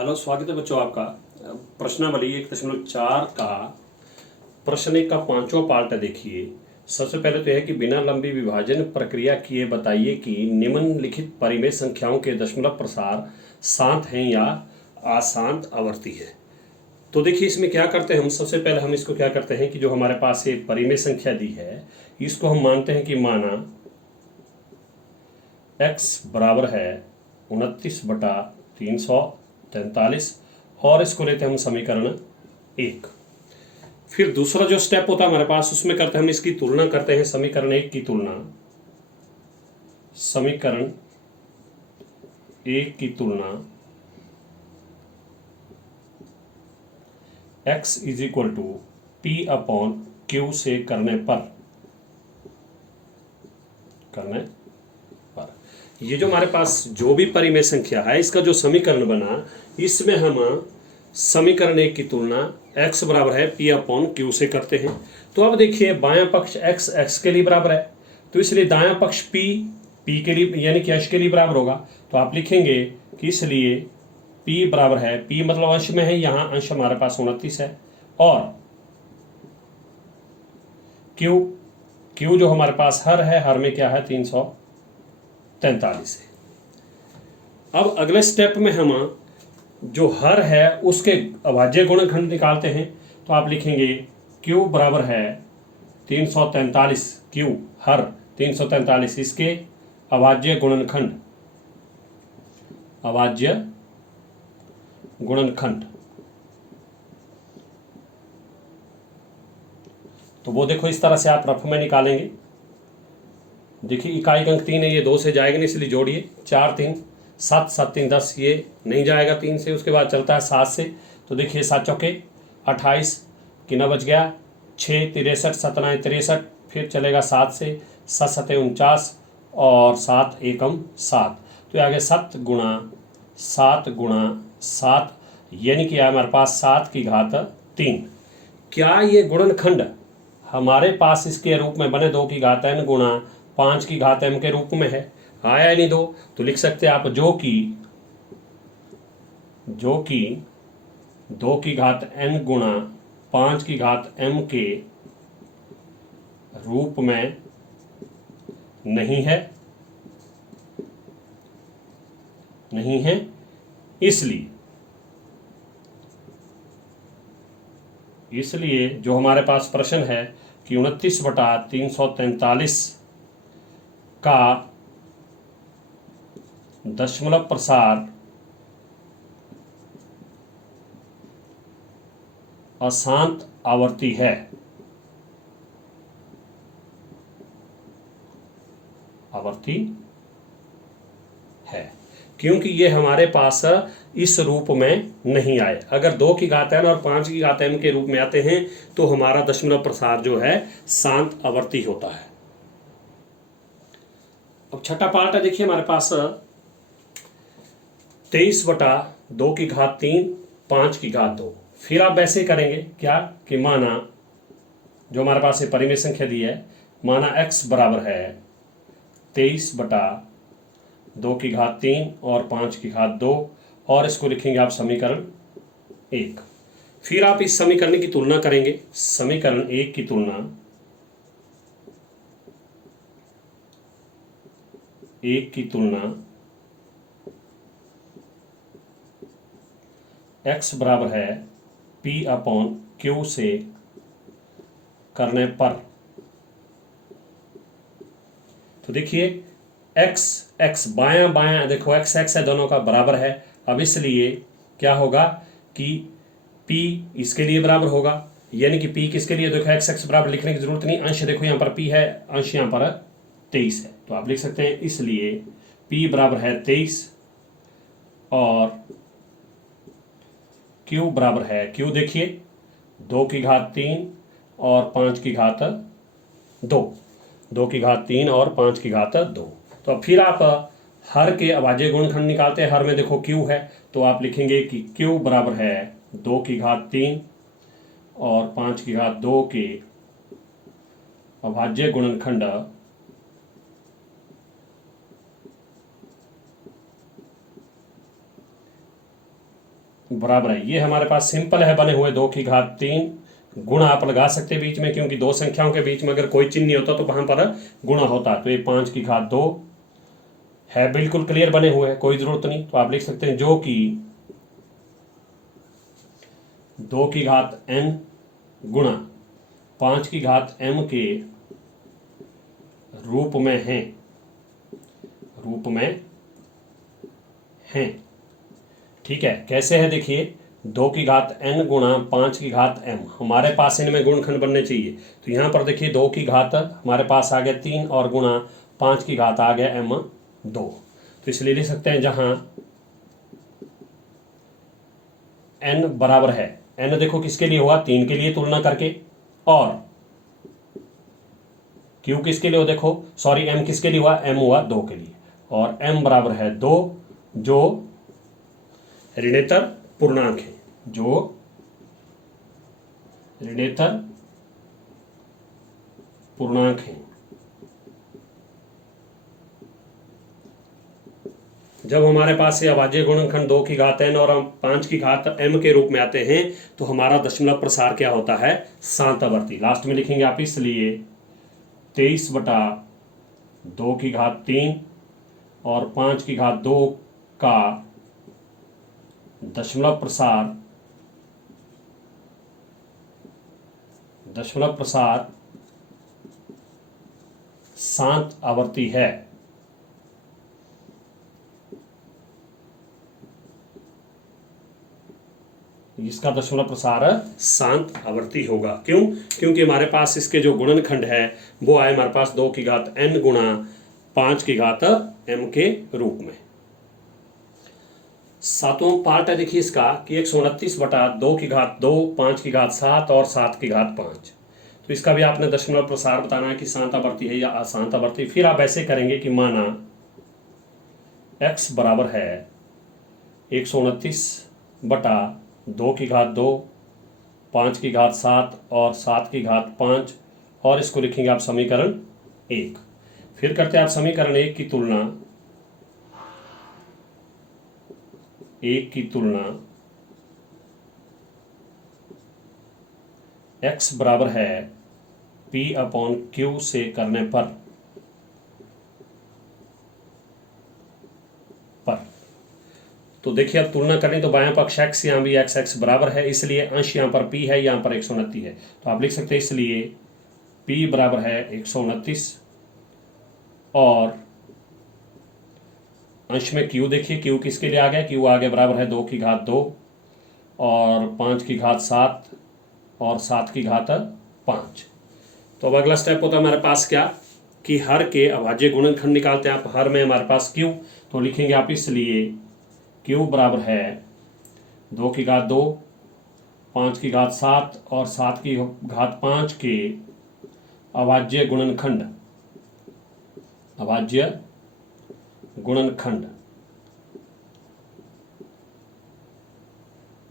Hello, स्वागत है बच्चों आपका। प्रश्नावली 1.4 का प्रश्न 1 का 5वां पार्ट है। देखिए, सबसे पहले तो यह है कि बिना लंबी विभाजन प्रक्रिया किए बताइए कि निम्नलिखित परिमेय संख्याओं के दशमलव प्रसार शांत हैं या अशांत आवर्ती है। तो देखिए, इसमें क्या करते हैं हम, सबसे पहले हम इसको क्या करते हैं कि जो हमारे पास एक परिमेय संख्या दी है इसको हम मानते हैं कि माना x बराबर है 29/343 और इसको लेते हैं हम समीकरण 1। फिर दूसरा जो स्टेप होता है हमारे पास, उसमें करते हैं हम इसकी तुलना करते हैं। समीकरण 1 की तुलना समीकरण 1 की तुलना x is equal to p upon q से करने पर ये जो हमारे पास जो भी परिमेय संख्या है इसका जो समीकरण बना, इसमें हम समीकरण 1 की तुलना x बराबर है पी अपॉन क्यू से करते हैं। तो अब देखिए, बायां पक्ष x के लिए बराबर है, तो इसलिए दायां पक्ष p के लिए यानी कि अंश के लिए बराबर होगा। तो आप लिखेंगे कि इसलिए p बराबर है, p मतलब अंश में है, यहाँ अंश हमारे पास 29 है, और q जो हमारे पास हर है, हर में क्या है 343 है। अब अगले स्टेप में हम जो हर है उसके अभाज्य गुणनखंड निकालते हैं। तो आप लिखेंगे q बराबर है 343, q हर 343, इसके अभाज्य गुणनखंड तो वो देखो इस तरह से आप रफ में निकालेंगे। देखिए, इकाई अंक 3 है, ये 2 से जाएगा नहीं, इसलिए जोड़िए 4 3 7 7 3 10, ये नहीं जाएगा 3 से, उसके बाद चलता है 7 से। तो देखिए 7 चौके 28, कितना बच गया 6 63 7 9 63, फिर चलेगा 7 से, 7 7 49 और 7 एकम 7, तो ये आ गया 7 गुणा 7 यानी कि हमारे पास 7 की घात 3। क्या ये गुणनखंड हमारे पास इसके रूप में बने 2 की घात n गुणा 5 की घात m के रूप में है? आया नहीं 2, तो लिख सकते हैं आप जो कि 2 की घात n गुणा 5 की घात m के रूप में नहीं है, इसलिए जो हमारे पास प्रश्न है कि 29/343 का दशमलव प्रसार अशांत आवर्ती है। क्योंकि ये हमारे पास इस रूप में नहीं आए। अगर 2 की घात n और 5 की घात m के रूप में आते हैं तो हमारा दशमलव प्रसार जो है शांत आवर्ती होता है। अब छठा पार्ट है, देखिए हमारे पास 23/2 की घात 3 5 की घात 2। फिर आप वैसे करेंगे क्या कि माना जो हमारे पास ये परिमेय संख्या दी है, माना x बराबर है 23/2 की घात 3 और 5 की घात 2, और इसको लिखेंगे आप समीकरण 1। फिर आप इस समीकरण की तुलना करेंगे। समीकरण 1 की तुलना x बराबर है p अपॉन क्यू से करने पर। तो देखिए x बायां देखो x है, दोनों का बराबर है। अब इसलिए क्या होगा कि p इसके लिए बराबर होगा, यानी कि p किसके लिए, देखो x बराबर लिखने की जरूरत नहीं, अंश देखो यहाँ पर p है, अंश यहाँ पर 23 है, तो आप लिख सकते हैं इसलिए p बराबर है 23 और q बराबर है, q देखिए 2 की घात 3 और 5 की घात 2, 2 की घात 3 और 5 की घात 2। तो फिर आप हर के अभाज्य गुणनखंड निकालते हैं। हर में देखो q है, तो आप लिखेंगे कि q बराबर है 2 की घात 3 और 5 की घात 2 के अभाज्य गुणनखंड बराबर है, ये हमारे पास सिंपल है बने हुए 2 की घात 3 गुणा आप लगा सकते हैं बीच में, क्योंकि दो संख्याओं के बीच में अगर कोई चिन्ह नहीं होता तो वहां पर गुणा होता। तो ये 5 की घात 2 है, बिल्कुल क्लियर बने हुए हैं, कोई जरूरत नहीं। तो आप लिख सकते हैं जो कि 2 की घात n गुणा 5 की घात m के रूप में है, रूप में है। ठीक है, कैसे है देखिए, 2 की घात n गुणा 5 की घात m, हमारे पास इनमें गुणनखंड बनने चाहिए। तो यहां पर देखिए 2 की घात हमारे पास आ गया 3 और गुणा 5 की घात आ गया m 2। तो इसलिए लिख सकते हैं जहां n बराबर है, n देखो किसके लिए हुआ, 3 के लिए तुलना करके, और q किसके लिए हो, देखो सॉरी m किसके लिए हुआ, m हुआ 2 के लिए, और m बराबर है 2 जो ऋणेतर पूर्णांक है, जो ऋणेतर पूर्णांक है। जब हमारे पास ये अभाज्य गुणनखंड 2 की घात n और 5 की घात m के रूप में आते हैं तो हमारा दशमलव प्रसार क्या होता है, शांतावर्ती। लास्ट में लिखेंगे आप, इसलिए 23/2 की घात 3 और 5 की घात 2 का दशमलव प्रसार शांत आवर्ती है। इसका दशमलव प्रसार शांत आवर्ती होगा, क्यों, क्योंकि हमारे पास इसके जो गुणनखंड है वो आए हमारे पास 2 की घात n गुणा 5 की घात m के रूप में। सातवां पार्ट है देखिए इसका कि 129/2 की घात 2 5 की घात 7 और 7 की घात 5। तो इसका भी आपने दशमलव प्रसार बताना है कि शांतावर्ती है या अशांतावर्ती। फिर आप ऐसे करेंगे कि माना x बराबर है 129/2 की घात 2 5 की घात 7 और 7 की घात 5, और इसको लिखेंगे आप समीकरण 1। फिर करते हैं आप समीकरण 1 की तुलना, x बराबर है P/Q से करने पर तो देखिए अब तुलना करें तो बायां पक्ष x, यहाँ भी x बराबर है, इसलिए अंश यहाँ पर p है, यहाँ पर 129 है। तो आप लिख सकते हैं इसलिए p बराबर है 129 और अंश में q, देखिए q किसके लिए आ गया, q आ गया बराबर है 2 की घात 2 और 5 की घात 7 और 7 की घात 5। तो अब अगला स्टेप होता है हमारे पास क्या, कि हर के अभाज्य गुणनखंड निकालते हैं आप। हर में हमारे पास q, तो लिखेंगे आप इसलिए q बराबर है 2 की घात 2 5 की घात 7 और 7 की घात 5 के अभाज्य गुणनखंड।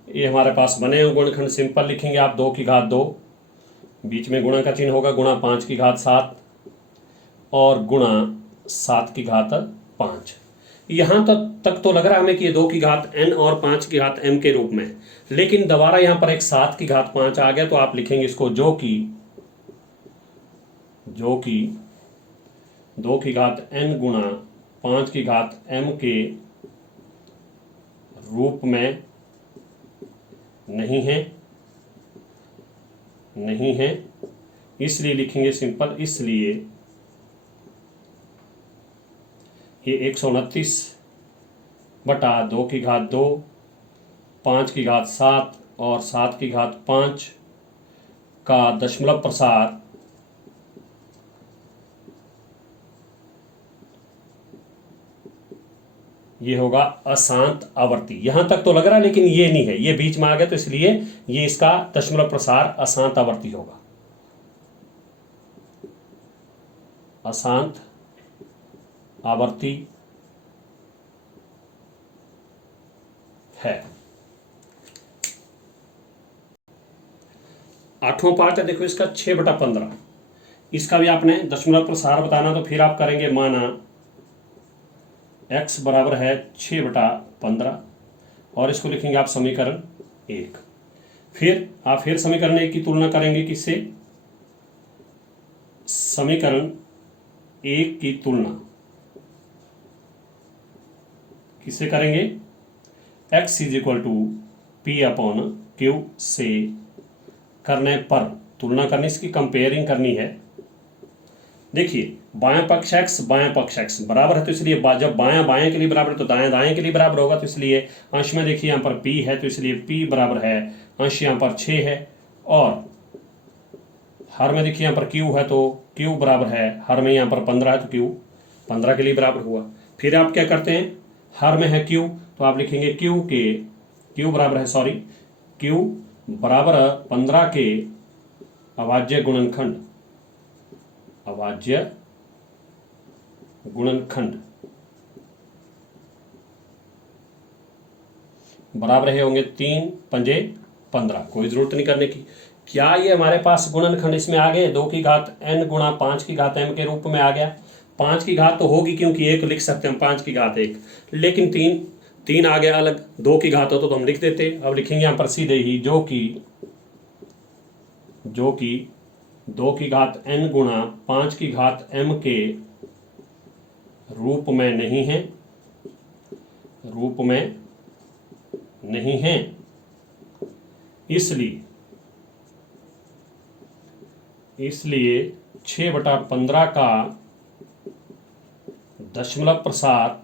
ये हमारे पास बने हुए गुणनखंड सिंपल लिखेंगे आप, 2 की घात 2 बीच में गुणा का चिन्ह होगा, गुणा 5 की घात 7 और गुणा 7 की घात 5। यहां तक तो लग रहा है हमें कि ये 2 की घात n और 5 की घात m के रूप में, लेकिन दोबारा यहां पर एक 7 की घात 5 आ गया। तो आप लिखेंगे इसको जो कि 2 की घात n गुणा 5 की घात m के रूप में नहीं है, इसलिए लिखेंगे सिंपल, इसलिए ये 129/2 की घात 2 5 की घात 7 और 7 की घात 5 का दशमलव प्रसार ये होगा अशांत आवर्ती। यहां तक तो लग रहा है लेकिन ये नहीं है, ये बीच में आ गया, तो इसलिए ये इसका दशमलव प्रसार अशांत आवर्ती होगा, अशांत आवर्ती है। 8वां पार्ट है देखो इसका 6/15। इसका भी आपने दशमलव प्रसार बताना, तो फिर आप करेंगे माना x बराबर है 6/15 और इसको लिखेंगे आप समीकरण 1। फिर आप फिर समीकरण 1 की तुलना करेंगे किससे? समीकरण 1 की तुलना किससे करेंगे? x is equal to P/Q से करने पर तुलना करनी, इसकी कंपेयरिंग करनी है। देखिए बायां पक्ष x बायां पक्ष x बराबर है, तो इसलिए जब बायां बाएं के लिए बराबर है तो दायां दाएं के लिए बराबर होगा, तो इसलिए अंश में देखिए यहाँ पर p है तो इसलिए p बराबर है, अंश यहाँ पर 6 है, और हर में देखिए यहाँ पर q है तो q बराबर है, हर में यहाँ पर 15 है तो q 15 के लिए बराबर हुआ। फिर आप क्या करते हैं, हर में है q तो आप लिखेंगे q बराबर है q बराबर 15 के अभाज्य गुणनखंड बराबर है होंगे 3 पंजे 15। कोई जरूरत नहीं करने की। क्या ये हमारे पास गुणनखंड इसमें आ गए? 2 की घात n गुणा 5 की घात m के रूप में आ गया। 5 की घात तो होगी क्योंकि 1 लिख सकते हैं हम, 5 की घात 1, लेकिन 3 आ गया अलग। 2 की घात हो तो हम लिख देते। अब लिखेंगे यहाँ पर सीधे ही जो कि 2 की घात n गुणा 5 की घात m के रूप में नहीं है, इसलिए 6/15 का दशमलव प्रसार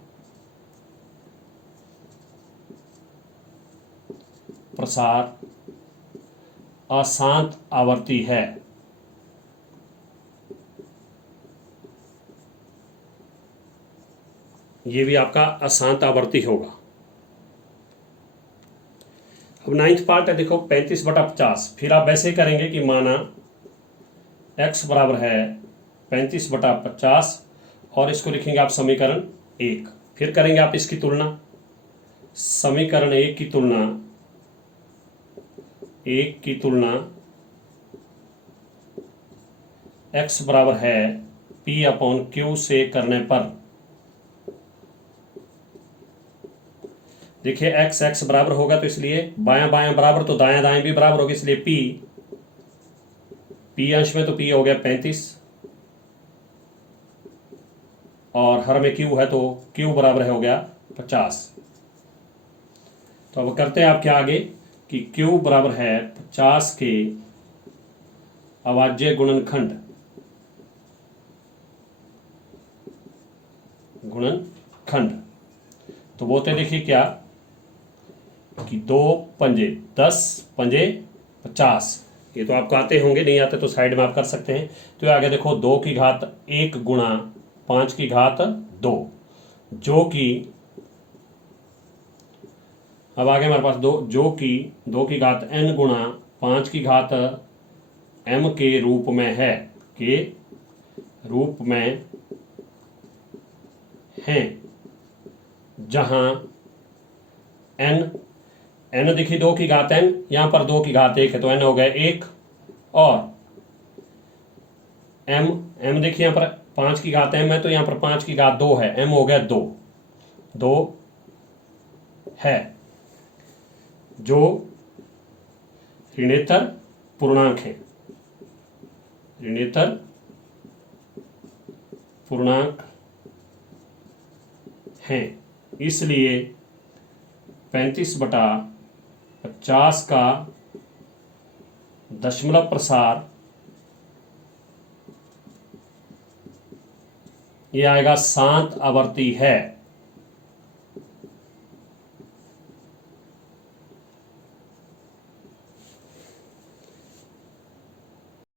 अशांत आवर्ती है। ये भी आपका अशांत आवर्ती होगा। अब 9th पार्ट है, देखो 35/50। फिर आप वैसे ही करेंगे कि माना x बराबर है 35/50 और इसको लिखेंगे आप समीकरण 1। फिर करेंगे आप इसकी तुलना, समीकरण 1 की तुलना x बराबर है P/Q से करने पर, देखिए x बराबर होगा तो इसलिए बायां बायां बराबर तो दायां दाएं भी बराबर होगा, इसलिए p अंश में तो p हो गया 35 और हर में q है तो q बराबर हो गया 50। तो अब करते हैं आप क्या आगे कि q बराबर है 50 के अभाज्य गुणनखंड तो बोलते देखिए क्या कि 2 पंजे 10 पंजे 50। ये तो आपको आते होंगे, नहीं आते तो साइड में आप कर सकते हैं। तो आगे देखो 2 की घात 1 गुणा 5 की घात 2, जो कि अब आगे हमारे पास जो कि 2 की घात n गुणा 5 की घात m के रूप में है, जहां n देखिए 2 की घात n, यहां पर 2 की घात 1 है तो n हो गया 1, और m देखिए यहां पर 5 की घात m है तो यहां पर 5 की घात 2 है, m हो गया 2 है, जो ऋणेतर पूर्णांक है। इसलिए 35/50 का दशमलव प्रसार ये आएगा शांत आवर्ती है।